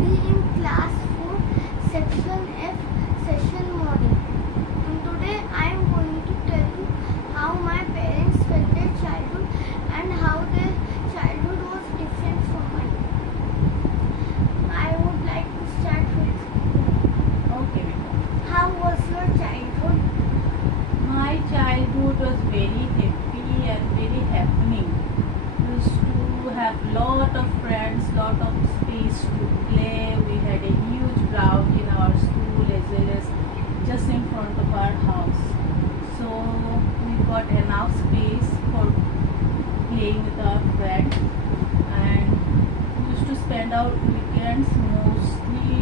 study in class 4, section F, session morning. And today I am going to tell you how my parents spent their childhood and how their childhood was different from mine. I would like to start with Okay. how was your childhood? My childhood was very happy and very happening. We used to have lot of friends, lot of space to play. We had a huge ground in our school as well as just in front of our house. So we got enough space for playing with our friends, and we used to spend our weekends mostly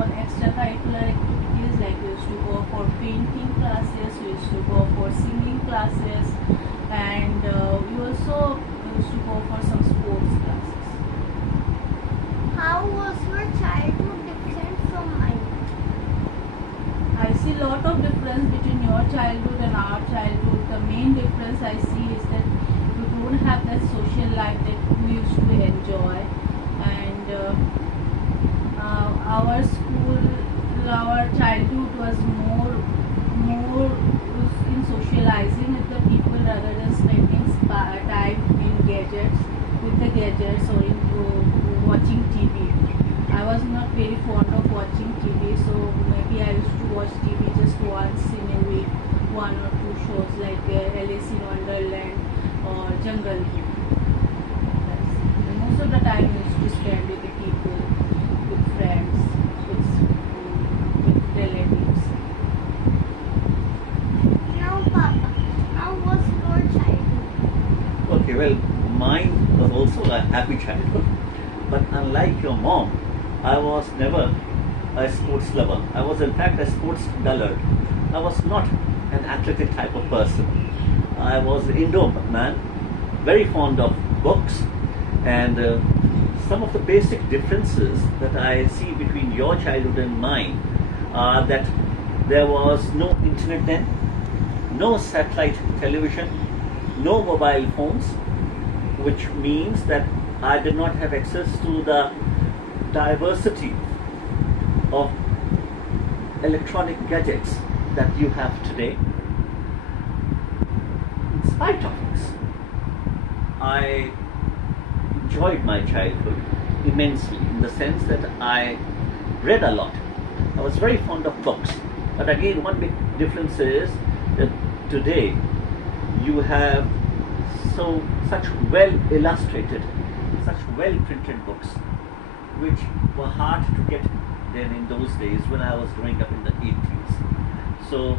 on extracurricular activities, like we used to go for painting classes, we used to go for singing classes, and we also used to go for some sports classes. How was your childhood different from mine? I see lot of difference between your childhood and our childhood. The main difference I see is that you don't have that social life that we used to enjoy, and our school, our childhood was more in socializing with the people rather than spending time in gadgets, with the gadgets, or in watching TV. I was not very fond of watching TV, so maybe I used to watch TV just once in a week, one or two shows like Alice in Wonderland or Jungle Book. And most of the time I used to spend with the people, with friends, with relatives. Now, Papa, how was your childhood? Okay, well, mine was also a happy childhood, but unlike your mom, I was never a sports lover. I was in fact a sports dullard. I was not an athletic type of person. I was an indoor man, very fond of books, and some of the basic differences that I see between your childhood and mine are that there was no internet then, no satellite television, no mobile phones, which means that I did not have access to the diversity of electronic gadgets that you have today. In spite of this, I enjoyed my childhood immensely in the sense that I read a lot. I was very fond of books. But again, one big difference is that today you have such well illustrated, such well printed books, which were hard to get then in those days when I was growing up in the 80s. So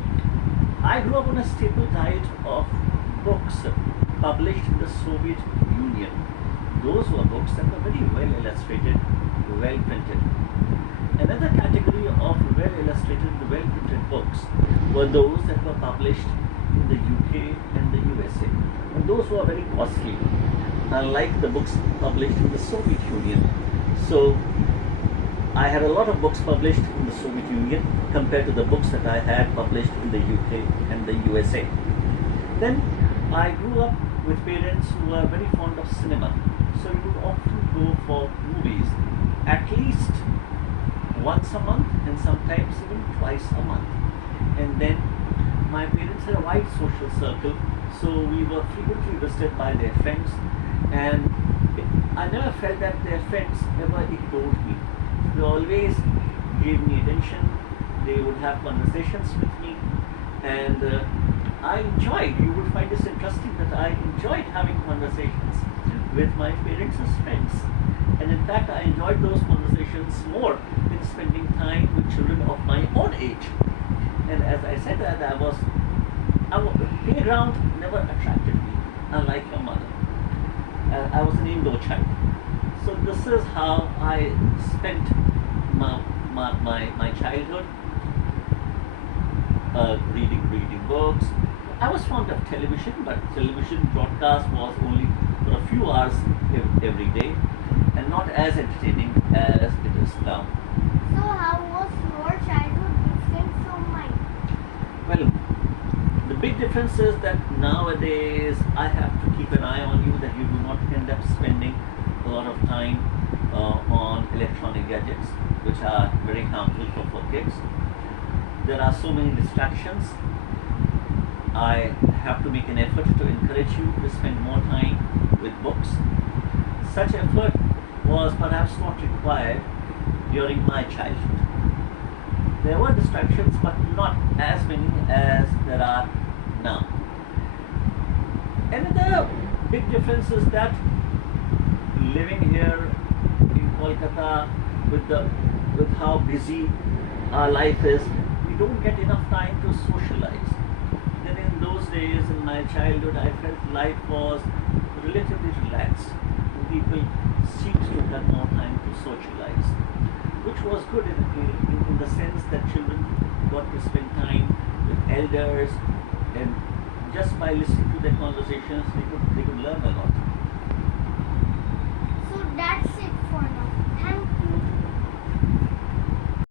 I grew up on a staple diet of books published in the Soviet Union. Those were books that were very well illustrated, well printed. Another category of well illustrated, well printed books were those that were published in the UK and the USA. And those were very costly, unlike the books published in the Soviet Union. So I had a lot of books published in the Soviet Union compared to the books that I had published in the UK and the USA. Then I grew up with parents who were very fond of cinema. So we would often go for movies at least once a month and sometimes even twice a month. And then my parents had a wide social circle, so we were frequently visited by their friends, and I never felt that their friends ever ignored me. They always gave me attention, they would have conversations with me, and I enjoyed, you would find this interesting, that I enjoyed having conversations with my parents as friends. And in fact, I enjoyed those conversations more than spending time with children of my own age. And as I said that playground never attracted me, unlike your mother. I was an indoor child. So this is how I spent my childhood, reading books. I was fond of television, but television broadcast was only for a few hours every day, and not as entertaining as it is now. So how was your childhood different from mine? Well, the big difference is that nowadays I have to keep an eye on you that you do not end up spending a lot of time on electronic gadgets, which are very harmful for kids. There are so many distractions. I have to make an effort to encourage you to spend more time with books. Such effort was perhaps not required during my childhood. There were distractions, but not as many as there are now. Another big difference is that living here in Kolkata with how busy our life is, we don't get enough time to socialize. Then in those days, in my childhood, I felt life was relatively relaxed. People seeked to have more time to socialize, which was good in the sense that children got to spend time with elders, and just by listening to their conversations, they could